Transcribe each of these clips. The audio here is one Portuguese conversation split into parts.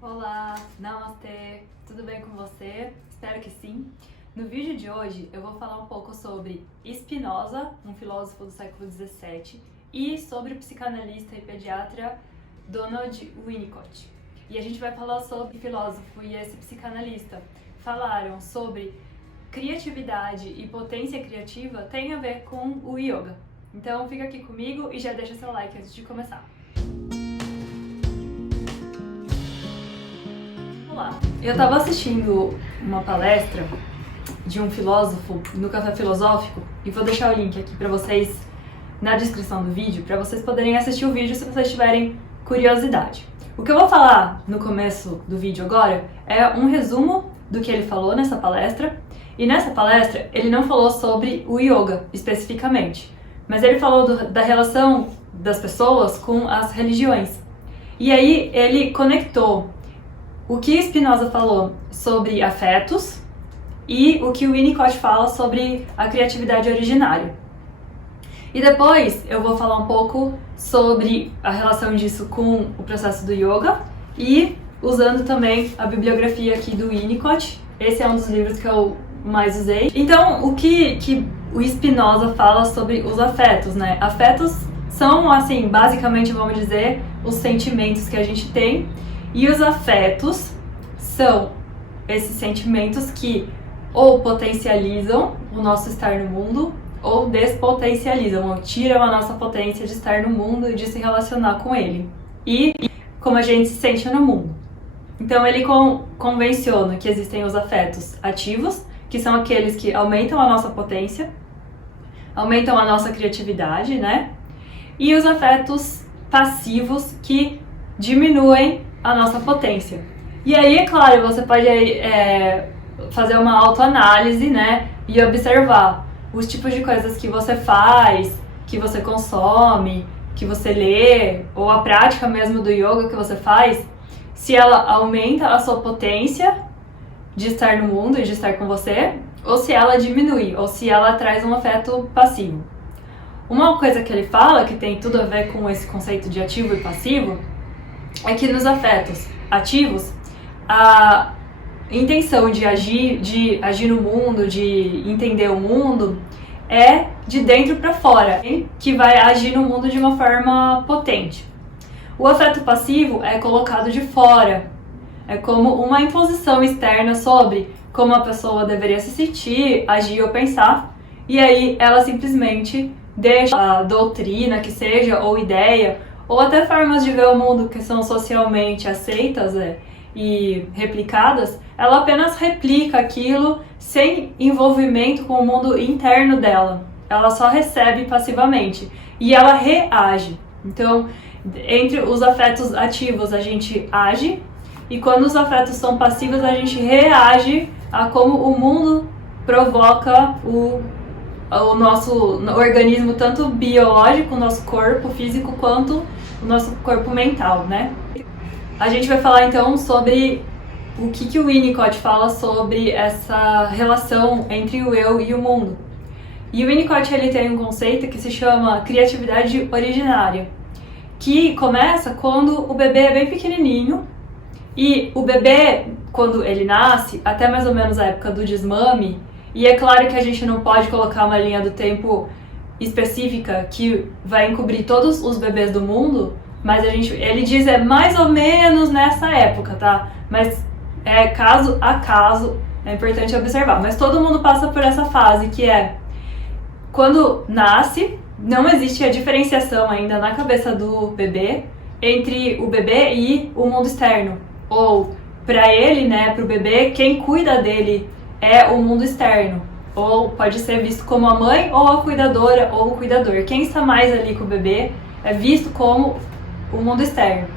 Olá, Namastê, tudo bem com você? Espero que sim. No vídeo de hoje eu vou falar um pouco sobre Spinoza, um filósofo do século XVII, e sobre o psicanalista e pediatra Donald Winnicott. E a gente vai falar sobre o filósofo e esse psicanalista falaram sobre criatividade e potência criativa tem a ver com o yoga. Então fica aqui comigo e já deixa seu like antes de começar. Eu estava assistindo uma palestra de um filósofo no Café Filosófico e vou deixar o link aqui para vocês na descrição do vídeo, para vocês poderem assistir o vídeo se vocês tiverem curiosidade. O que eu vou falar no começo do vídeo agora é um resumo do que ele falou nessa palestra, e nessa palestra ele não falou sobre o yoga especificamente, mas ele falou da relação das pessoas com as religiões. E aí ele conectou o que Spinoza falou sobre afetos e o que o Winnicott fala sobre a criatividade originária. E depois eu vou falar um pouco sobre a relação disso com o processo do yoga e usando também a bibliografia aqui do Winnicott. Esse é um dos livros que eu mais usei. Então, o que o Spinoza fala sobre os afetos, né? Afetos são, assim, basicamente, vamos dizer, os sentimentos que a gente tem. E os afetos são esses sentimentos que ou potencializam o nosso estar no mundo ou despotencializam, ou tiram a nossa potência de estar no mundo e de se relacionar com ele. E como a gente se sente no mundo. Então ele convenciona que existem os afetos ativos, que são aqueles que aumentam a nossa potência, aumentam a nossa criatividade, né? E os afetos passivos que diminuem a nossa potência. E aí, é claro, você pode fazer uma autoanálise, né, e observar os tipos de coisas que você faz, que você consome, que você lê, ou a prática mesmo do yoga que você faz, se ela aumenta a sua potência de estar no mundo e de estar com você, ou se ela diminui, ou se ela traz um afeto passivo. Uma coisa que ele fala, que tem tudo a ver com esse conceito de ativo e passivo, é que nos afetos ativos, a intenção de agir no mundo, de entender o mundo, é de dentro para fora, que vai agir no mundo de uma forma potente. O afeto passivo é colocado de fora, é como uma imposição externa sobre como a pessoa deveria se sentir, agir ou pensar, e aí ela simplesmente deixa a doutrina que seja, ou ideia, ou até formas de ver o mundo que são socialmente aceitas e replicadas, ela apenas replica aquilo sem envolvimento com o mundo interno dela. Ela só recebe passivamente e ela reage. Então, entre os afetos ativos a gente age, e quando os afetos são passivos a gente reage a como o mundo provoca o nosso organismo, tanto biológico, o nosso corpo físico, quanto o nosso corpo mental, né? A gente vai falar então sobre o que o Winnicott fala sobre essa relação entre o eu e o mundo. E o Winnicott ele tem um conceito que se chama criatividade originária, que começa quando o bebê é bem pequenininho, e o bebê, quando ele nasce, até mais ou menos a época do desmame, e é claro que a gente não pode colocar uma linha do tempo específica que vai encobrir todos os bebês do mundo, mas ele diz mais ou menos nessa época, tá? Mas caso a caso, é importante observar. Mas todo mundo passa por essa fase, que é quando nasce, não existe a diferenciação ainda na cabeça do bebê entre o bebê e o mundo externo. Ou, para ele, né, pro bebê, quem cuida dele é o mundo externo. Ou pode ser visto como a mãe, ou a cuidadora, ou o cuidador. Quem está mais ali com o bebê é visto como o mundo externo.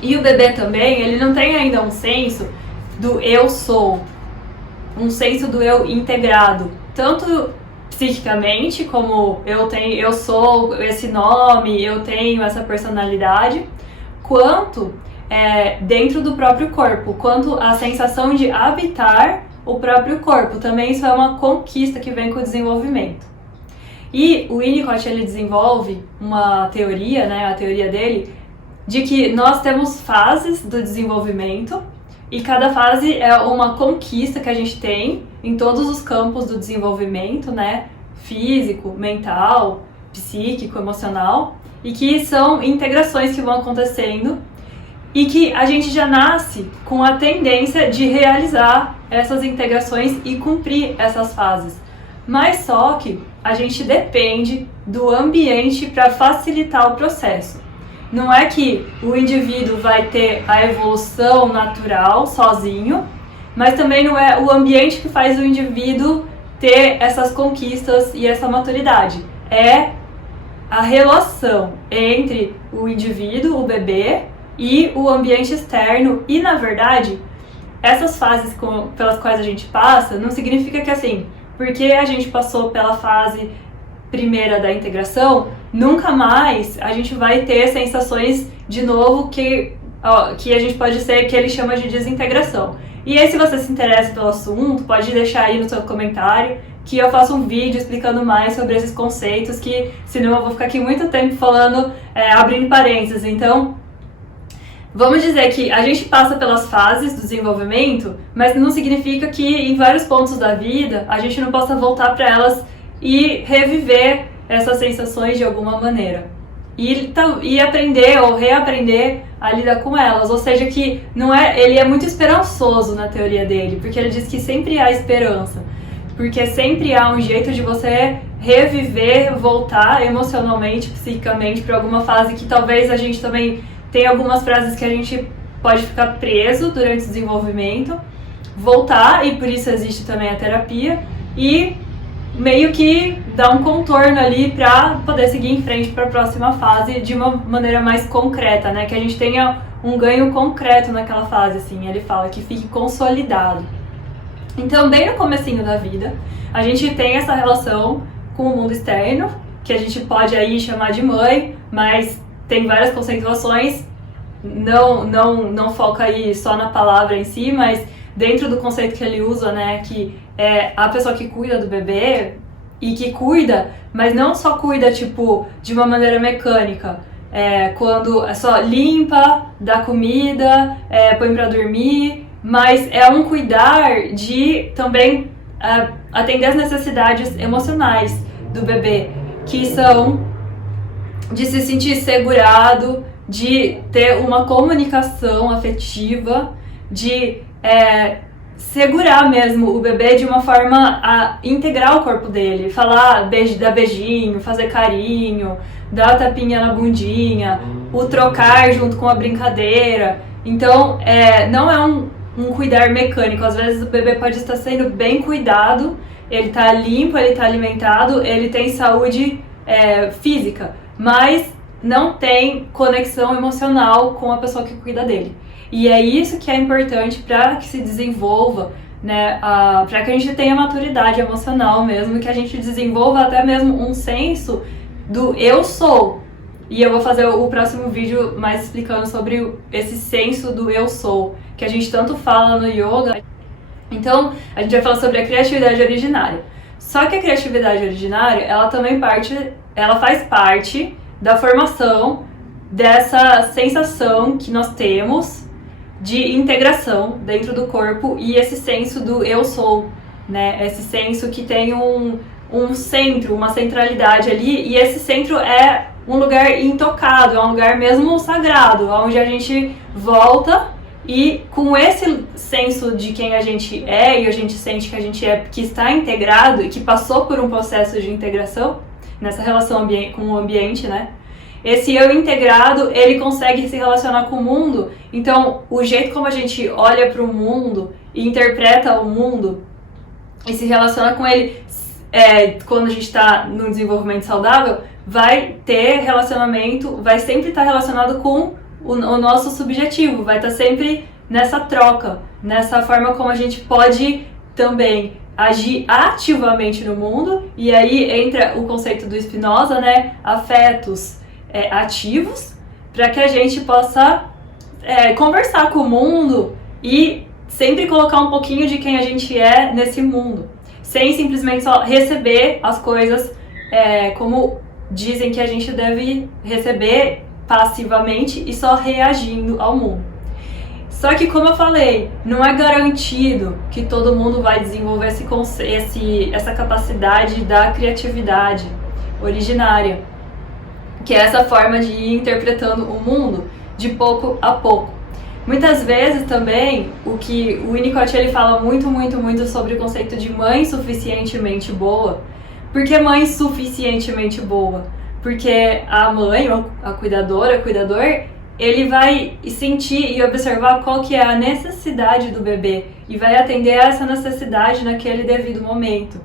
E o bebê também, ele não tem ainda um senso do eu sou, um senso do eu integrado, tanto psiquicamente, como eu sou esse nome, eu tenho essa personalidade, quanto dentro do próprio corpo, quanto a sensação de habitar o próprio corpo. Também isso é uma conquista que vem com o desenvolvimento. E o Winnicott ele desenvolve uma teoria, né, a teoria dele, de que nós temos fases do desenvolvimento e cada fase é uma conquista que a gente tem em todos os campos do desenvolvimento, né? Físico, mental, psíquico, emocional, e que são integrações que vão acontecendo e que a gente já nasce com a tendência de realizar essas integrações e cumprir essas fases. Mas só que a gente depende do ambiente para facilitar o processo. Não é que o indivíduo vai ter a evolução natural sozinho, mas também não é o ambiente que faz o indivíduo ter essas conquistas e essa maturidade. É a relação entre o indivíduo, o bebê, e o ambiente externo. E, na verdade, essas fases pelas quais a gente passa, não significa que assim, porque a gente passou pela fase primeira da integração, nunca mais a gente vai ter sensações de novo que a gente pode ser, que ele chama de desintegração. E aí, se você se interessa pelo assunto, pode deixar aí no seu comentário, que eu faço um vídeo explicando mais sobre esses conceitos, que senão eu vou ficar aqui muito tempo falando, abrindo parênteses. Então, vamos dizer que a gente passa pelas fases do desenvolvimento, mas não significa que em vários pontos da vida a gente não possa voltar para elas e reviver essas sensações de alguma maneira. E aprender ou reaprender a lidar com elas. Ou seja, que não é, ele é muito esperançoso na teoria dele, porque ele diz que sempre há esperança. Porque sempre há um jeito de você reviver, voltar emocionalmente, psiquicamente para alguma fase que talvez a gente também tem algumas frases que a gente pode ficar preso durante o desenvolvimento, voltar, e por isso existe também a terapia, e meio que dar um contorno ali para poder seguir em frente para a próxima fase de uma maneira mais concreta, né? Que a gente tenha um ganho concreto naquela fase, assim, ele fala que fique consolidado. Então, bem no comecinho da vida, a gente tem essa relação com o mundo externo, que a gente pode aí chamar de mãe, mas tem várias conceituações, não foca aí só na palavra em si, mas dentro do conceito que ele usa, né, que é a pessoa que cuida do bebê e que cuida, mas não só cuida, tipo, de uma maneira mecânica, quando é só limpa, dá comida, põe pra dormir, mas é um cuidar de também atender as necessidades emocionais do bebê, que são de se sentir segurado, de ter uma comunicação afetiva, de segurar mesmo o bebê de uma forma a integrar o corpo dele, falar, dar beijinho, fazer carinho, dar tapinha na bundinha, o trocar junto com a brincadeira. Então, não é um cuidar mecânico. Às vezes o bebê pode estar sendo bem cuidado, ele está limpo, ele está alimentado, ele tem saúde física, mas não tem conexão emocional com a pessoa que cuida dele. E é isso que é importante para que se desenvolva, né, para que a gente tenha maturidade emocional mesmo, que a gente desenvolva até mesmo um senso do eu sou. E eu vou fazer o próximo vídeo mais explicando sobre esse senso do eu sou, que a gente tanto fala no yoga. Então, a gente vai falar sobre a criatividade originária. Só que a criatividade originária, ela faz parte da formação dessa sensação que nós temos de integração dentro do corpo e esse senso do eu sou, né? Esse senso que tem um centro, uma centralidade ali, e esse centro é um lugar intocado, é um lugar mesmo sagrado, onde a gente volta e com esse senso de quem a gente é e a gente sente que a gente é, que está integrado e que passou por um processo de integração nessa relação com o ambiente, né? Esse eu integrado, ele consegue se relacionar com o mundo. Então, o jeito como a gente olha para o mundo e interpreta o mundo e se relaciona com ele, quando a gente está no desenvolvimento saudável, vai ter relacionamento, vai sempre estar relacionado com o nosso subjetivo, vai estar sempre nessa troca, nessa forma como a gente pode também agir ativamente no mundo. E aí entra o conceito do Spinoza, né? Afetos ativos, para que a gente possa conversar com o mundo e sempre colocar um pouquinho de quem a gente é nesse mundo, sem simplesmente só receber as coisas como dizem que a gente deve receber passivamente e só reagindo ao mundo. Só que, como eu falei, não é garantido que todo mundo vai desenvolver essa capacidade da criatividade originária, que é essa forma de ir interpretando o mundo de pouco a pouco. Muitas vezes também, o Winnicott ele fala muito sobre o conceito de mãe suficientemente boa. Por que mãe suficientemente boa? Porque a mãe, ou a cuidadora, o cuidador, ele vai sentir e observar qual que é a necessidade do bebê e vai atender a essa necessidade naquele devido momento.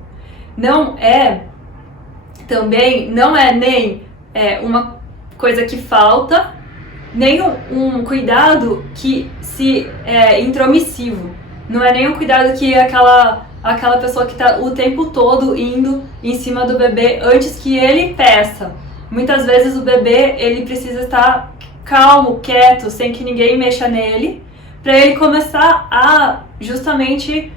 Não é nem uma coisa que falta, nem um cuidado que intromissivo. Não é nem um cuidado que aquela pessoa que está o tempo todo indo em cima do bebê antes que ele peça. Muitas vezes o bebê ele precisa estar calmo, quieto, sem que ninguém mexa nele, para ele começar a justamente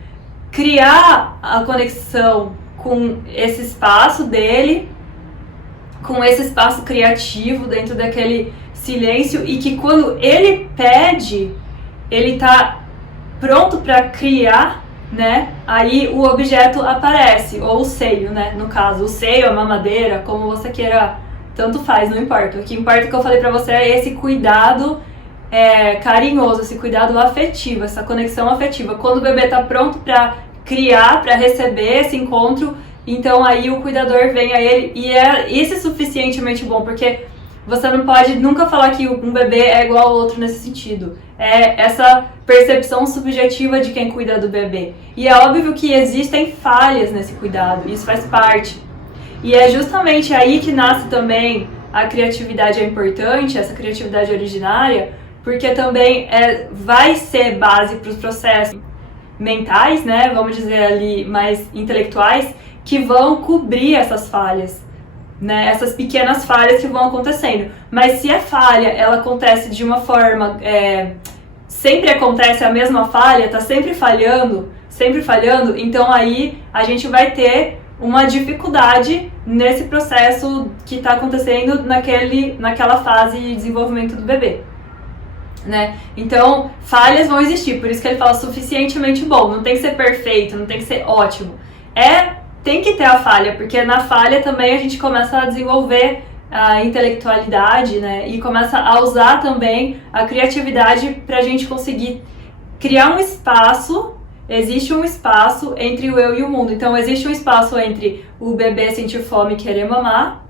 criar a conexão com esse espaço dele, com esse espaço criativo dentro daquele silêncio, e que quando ele pede, ele está pronto para criar, né? Aí o objeto aparece, ou o seio, né? No caso, o seio, a mamadeira, como você queira, tanto faz, não importa. O que importa que eu falei pra você é esse cuidado carinhoso, esse cuidado afetivo, essa conexão afetiva. Quando o bebê tá pronto pra criar, pra receber esse encontro, então aí o cuidador vem a ele, e é esse suficientemente bom, porque você não pode nunca falar que um bebê é igual ao outro nesse sentido. É essa percepção subjetiva de quem cuida do bebê. E é óbvio que existem falhas nesse cuidado, isso faz parte. E é justamente aí que nasce também a criatividade importante, essa criatividade originária, porque também vai ser base para os processos mentais, né, vamos dizer ali, mais intelectuais, que vão cobrir essas falhas, né, essas pequenas falhas que vão acontecendo. Mas se a falha, ela acontece de uma forma, sempre acontece a mesma falha, tá sempre falhando, então aí a gente vai ter uma dificuldade nesse processo que está acontecendo naquela fase de desenvolvimento do bebê, né? Então, falhas vão existir, por isso que ele fala suficientemente bom, não tem que ser perfeito, não tem que ser ótimo. Tem que ter a falha, porque na falha também a gente começa a desenvolver a intelectualidade, né? E começa a usar também a criatividade para a gente conseguir criar um espaço. Existe um espaço entre o eu e o mundo. Então, existe um espaço entre o bebê sentir fome e querer mamar,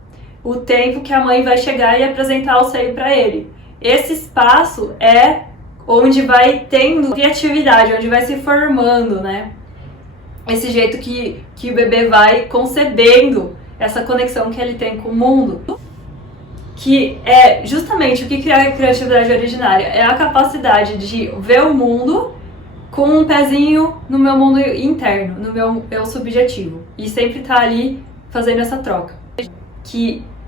o tempo que a mãe vai chegar e apresentar o seio para ele. Esse espaço é onde vai tendo criatividade, onde vai se formando, né? Esse jeito que o bebê vai concebendo essa conexão que ele tem com o mundo. Que é justamente o que cria a criatividade originária. É a capacidade de ver o mundo com um pezinho no meu mundo interno, no meu eu subjetivo. E sempre tá ali fazendo essa troca.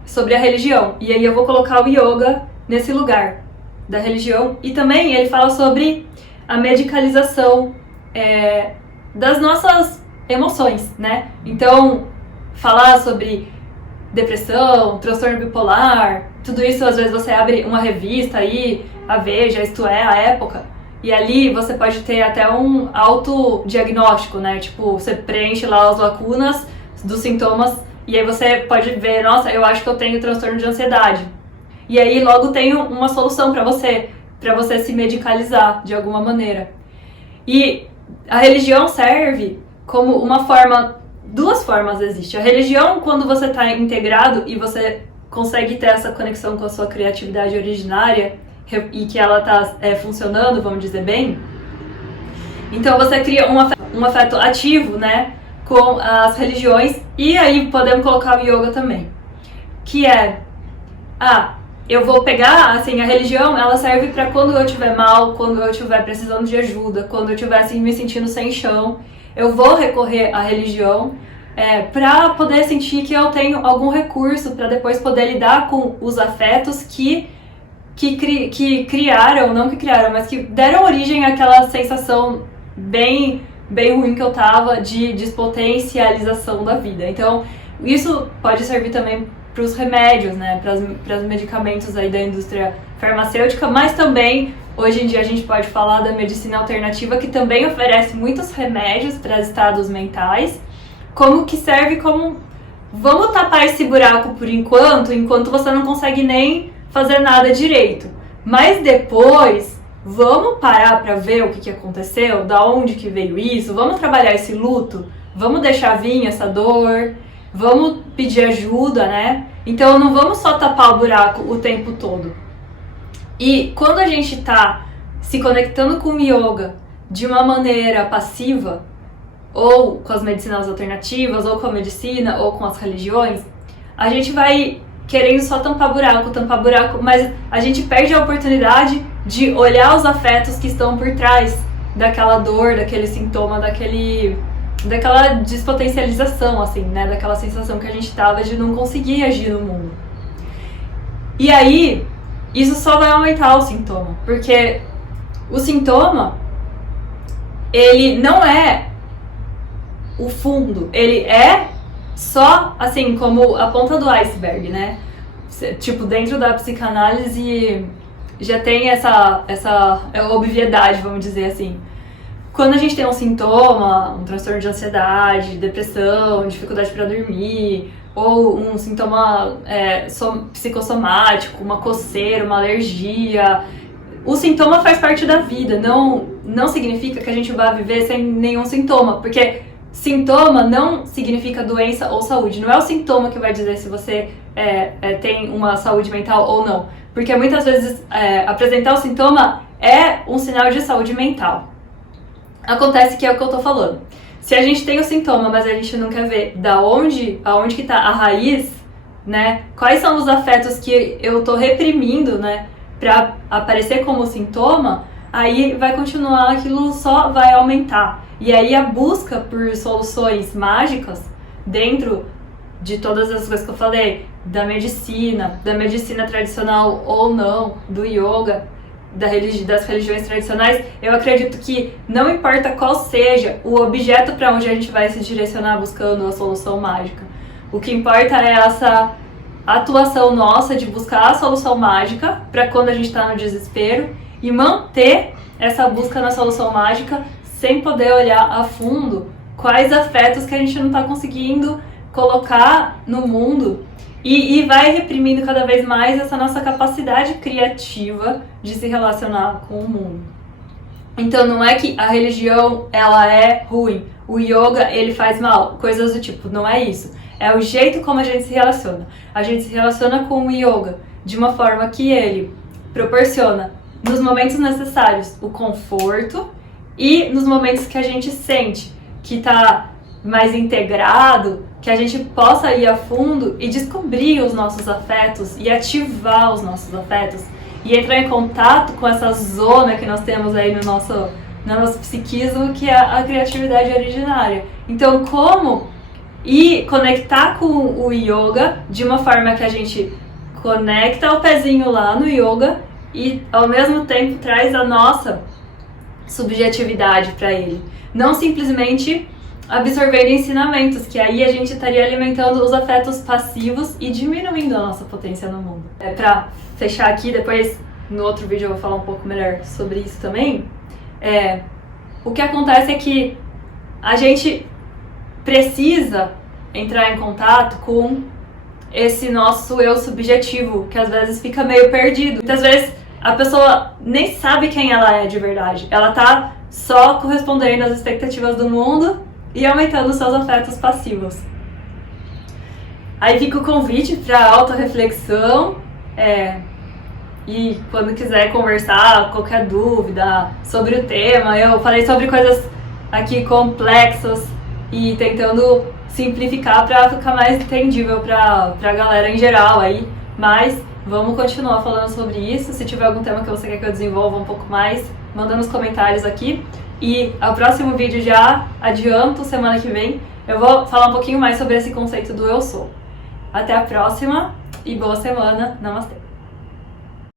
Sobre a religião. E aí eu vou colocar o yoga nesse lugar da religião. E também ele fala sobre a medicalização das nossas emoções, né? Então, falar sobre depressão, transtorno bipolar, tudo isso, às vezes você abre uma revista aí, a Veja, Isto É, a Época, e ali você pode ter até um autodiagnóstico, né? Tipo, você preenche lá as lacunas dos sintomas e aí você pode ver, nossa, eu acho que eu tenho transtorno de ansiedade. E aí logo tem uma solução para você se medicalizar de alguma maneira. E a religião serve como uma forma, duas formas existem. A religião, quando você está integrado e você consegue ter essa conexão com a sua criatividade originária e que ela está funcionando, vamos dizer bem, então você cria um afeto ativo, né, com as religiões, e aí podemos colocar o yoga também, que eu vou pegar, assim, a religião, ela serve para quando eu estiver mal, quando eu estiver precisando de ajuda, quando eu estiver assim, me sentindo sem chão, eu vou recorrer à religião para poder sentir que eu tenho algum recurso para depois poder lidar com os afetos que criaram, não que criaram, mas que deram origem àquela sensação bem ruim que eu tava de despotencialização da vida. Então, isso pode servir também os remédios, né, para os medicamentos aí da indústria farmacêutica, mas também hoje em dia a gente pode falar da medicina alternativa, que também oferece muitos remédios para estados mentais, como que serve como vamos tapar esse buraco por enquanto você não consegue nem fazer nada direito, mas depois vamos parar para ver o que aconteceu, da onde que veio isso, vamos trabalhar esse luto, vamos deixar vir essa dor, vamos pedir ajuda, né? Então não vamos só tapar o buraco o tempo todo. E quando a gente tá se conectando com o yoga de uma maneira passiva, ou com as medicinas alternativas, ou com a medicina, ou com as religiões, a gente vai querendo só tampar buraco, mas a gente perde a oportunidade de olhar os afetos que estão por trás daquela dor, daquele sintoma, daquela despotencialização, assim, né? Daquela sensação que a gente tava de não conseguir agir no mundo. E aí, isso só vai aumentar o sintoma, porque o sintoma, ele não é o fundo, ele é só, assim, como a ponta do iceberg, né? Tipo, dentro da psicanálise já tem essa obviedade, vamos dizer assim. Quando a gente tem um sintoma, um transtorno de ansiedade, depressão, dificuldade para dormir, ou um sintoma psicossomático, uma coceira, uma alergia, o sintoma faz parte da vida, não significa que a gente vai viver sem nenhum sintoma, porque sintoma não significa doença ou saúde, não é o sintoma que vai dizer se você tem uma saúde mental ou não, porque muitas vezes apresentar o sintoma é um sinal de saúde mental. Acontece que é o que eu tô falando. Se a gente tem o sintoma, mas a gente não quer ver aonde que tá a raiz, né? Quais são os afetos que eu tô reprimindo, né? Pra aparecer como sintoma, aí vai continuar, aquilo só vai aumentar. E aí a busca por soluções mágicas dentro de todas as coisas que eu falei, da medicina tradicional ou não, do yoga, das religiões tradicionais, eu acredito que não importa qual seja o objeto para onde a gente vai se direcionar buscando a solução mágica. O que importa é essa atuação nossa de buscar a solução mágica para quando a gente está no desespero e manter essa busca na solução mágica sem poder olhar a fundo quais afetos que a gente não está conseguindo colocar no mundo. E vai reprimindo cada vez mais essa nossa capacidade criativa de se relacionar com o mundo. Então não é que a religião ela é ruim, o yoga ele faz mal, coisas do tipo, não é isso. É o jeito como a gente se relaciona. A gente se relaciona com o yoga de uma forma que ele proporciona, nos momentos necessários, o conforto e nos momentos que a gente sente que está mais integrado, que a gente possa ir a fundo e descobrir os nossos afetos e ativar os nossos afetos e entrar em contato com essa zona que nós temos aí no nosso psiquismo, que é a criatividade originária. Então, como ir conectar com o yoga de uma forma que a gente conecta o pezinho lá no yoga e ao mesmo tempo traz a nossa subjetividade para ele. Não simplesmente absorvendo ensinamentos, que aí a gente estaria alimentando os afetos passivos e diminuindo a nossa potência no mundo. Pra fechar aqui, depois no outro vídeo eu vou falar um pouco melhor sobre isso também, o que acontece é que a gente precisa entrar em contato com esse nosso eu subjetivo, que às vezes fica meio perdido. Muitas vezes a pessoa nem sabe quem ela é de verdade, ela tá só correspondendo às expectativas do mundo e aumentando seus afetos passivos. Aí fica o convite para autorreflexão, e quando quiser conversar, qualquer dúvida sobre o tema, eu falei sobre coisas aqui complexas e tentando simplificar para ficar mais entendível para a galera em geral aí, mas vamos continuar falando sobre isso. Se tiver algum tema que você quer que eu desenvolva um pouco mais, manda nos comentários aqui. E o próximo vídeo, já adianto, semana que vem, eu vou falar um pouquinho mais sobre esse conceito do eu sou. Até a próxima e boa semana. Namastê!